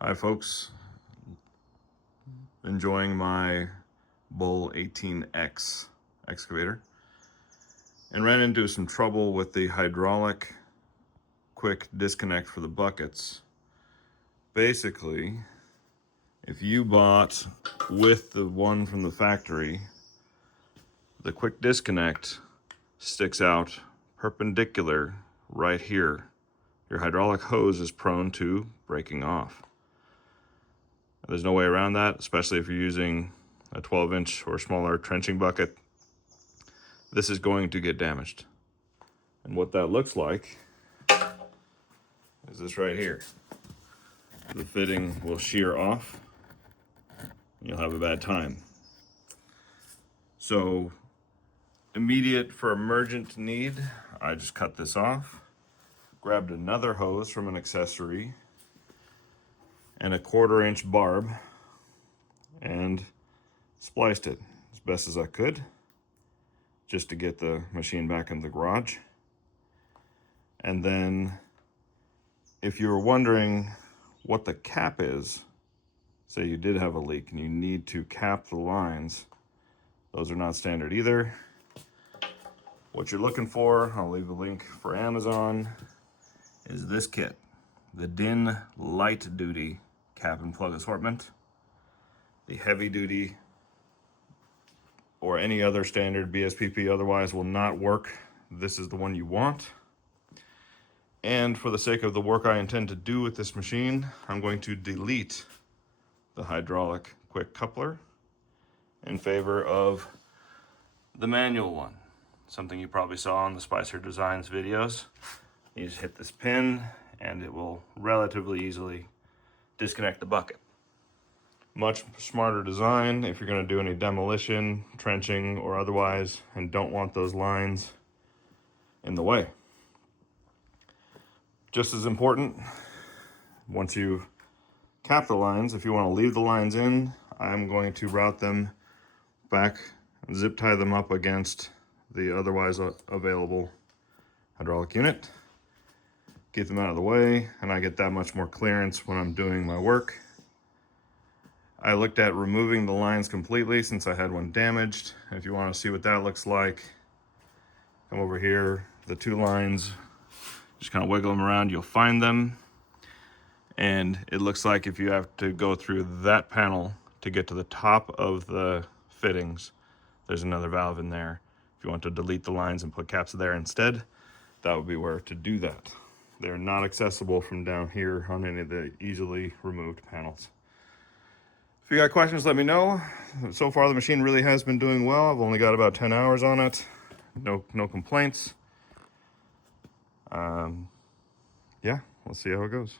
Hi folks, enjoying my Bull 18X excavator and ran into some trouble with the hydraulic quick disconnect for the buckets. Basically, if you bought with the one from the factory, the quick disconnect sticks out perpendicular right here. Your hydraulic hose is prone to breaking off. There's no way around that, especially if you're using a 12-inch or smaller trenching bucket. This is going to get damaged. And what that looks like is this right here. The fitting will shear off. You'll have a bad time. So, immediate for emergent need, I just cut this off, grabbed another hose from an accessory, and a 1/4-inch barb, and spliced it as best as I could, just to get the machine back in the garage. And then, if you were wondering what the cap is, say you did have a leak and you need to cap the lines, those are not standard either. What you're looking for, I'll leave a link for Amazon, is this kit. The DIN light duty cap and plug assortment. The heavy duty or any other standard BSPP otherwise will not work. This is the one you want. And for the sake of the work I intend to do with this machine, I'm going to delete the hydraulic quick coupler in favor of the manual one. Something you probably saw on the Spicer Designs videos. You just hit this pin and it will relatively easily disconnect the bucket. Much smarter design if you're going to do any demolition, trenching, or otherwise, and don't want those lines in the way. Just as important, once you've capped the lines, if you want to leave the lines in, I'm going to route them back and zip tie them up against the otherwise available hydraulic unit. Get them out of the way, and I get that much more clearance when I'm doing my work. I looked at removing the lines completely since I had one damaged. If you want to see what that looks like, come over here. The two lines, just kind of wiggle them around, you'll find them. And it looks like if you have to go through that panel to get to the top of the fittings, there's another valve in there. If you want to delete the lines and put caps there instead, that would be where to do that. They're not accessible from down here on any of the easily removed panels. If you got questions, let me know. So far, the machine really has been doing well. I've only got about 10 hours on it. No complaints. Yeah, we'll see how it goes.